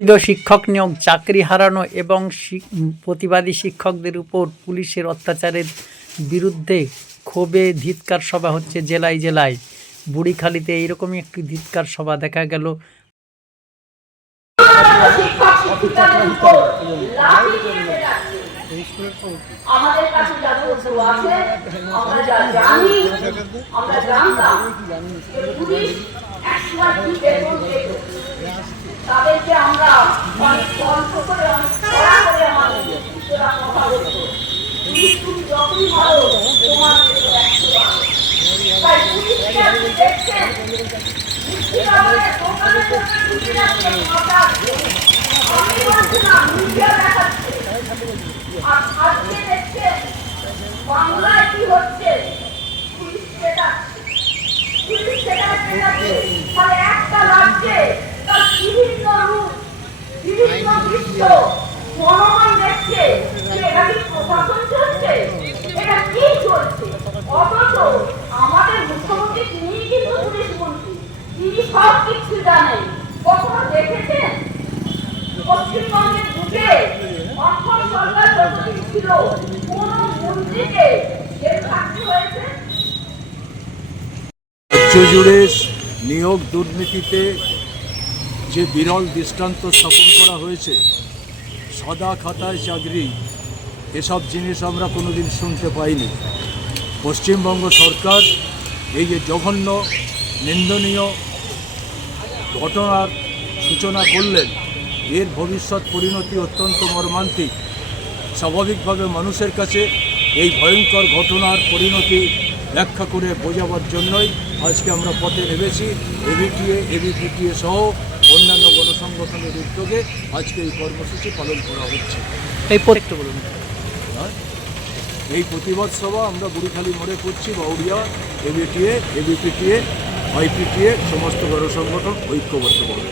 শিক্ষক নিয়োগ, চাকরি হারানো এবং প্রতিবাদী শিক্ষকদের উপর পুলিশের অত্যাচারের বিরুদ্ধে ক্ষোভে ধিক্কার সভা হচ্ছে জেলায় জেলায়। বুড়িখালীতে এইরকমই একটি ধিক্কার সভা দেখা গেল। আমাদের কাছে যা তথ্য আছে আমরা যা জানি আমরা জানতাম পুলিশ একসময় কি বেতন পেত তাদেরকে আমরা অনেক কষ্ট করে অনেক কড়া করে আমাদের শিক্ষকরা কথা বলতো পুলিশ তুমি যতই ভালো তোমার বেতন 100 টাকা। তাই পুলিশকে আপনি দেখছেন মুক্তিবাজারের দোকানে পুলিশ আছে কথা আছে আমি বলছি না মিডিয়া দেখাচ্ছে। আর আজকে দেখছেন বাংলায় কি হচ্ছে পুলিশ মানে একটা রাজ্যে তার বিভিন্ন রূপ বিভিন্ন দৃশ্য মনোময় দেখছে যে এটা কি প্রশাসন চলছে এটা কি চলছে। অথচ আমাদের মুখ্যমন্ত্রী তিনি কিন্তু পুলিশ মন্ত্রী, তিনি সব কিছু জানেন। কখনো দেখেছেন পশ্চিমবঙ্গের বুকে অসম সরকার যতদিন ছিল কোন মন্ত্রীকে জেল থাকতে হয়েছে? রাজ্য জুড়ে নিয়োগ দুর্নীতিতে যে বিরল দৃষ্টান্ত স্থাপন করা হয়েছে, সাদা খাতায় চাকরি, এসব জিনিস আমরা কোনোদিন শুনতে পাইনি। পশ্চিমবঙ্গ সরকার এই যে জঘন্য নিন্দনীয় ঘটনার সূচনা করলেন, এর ভবিষ্যৎ পরিণতি অত্যন্ত মর্মান্তিক। স্বাভাবিকভাবে মানুষের কাছে এই ভয়ঙ্কর ঘটনার পরিণতি ব্যাখ্যা করে বোঝাবার জন্যই আজকে আমরা পথে নেমেছি। এবিটিএ, এবিপিটিএ সহ অন্যান্য গণসংগঠনের উদ্যোগে আজকে এই কর্মসূচি পালন করা হচ্ছে। এই প্রত্যেকটা বলুন, এই প্রতিবাদ সভা আমরা বুড়িখালী মোড়ে করছি। বাউরিয়া, এবিটিএ, এবিপিটিএ, আইপিটিএ সমস্ত গণসংগঠন ঐক্যবদ্ধভাবে।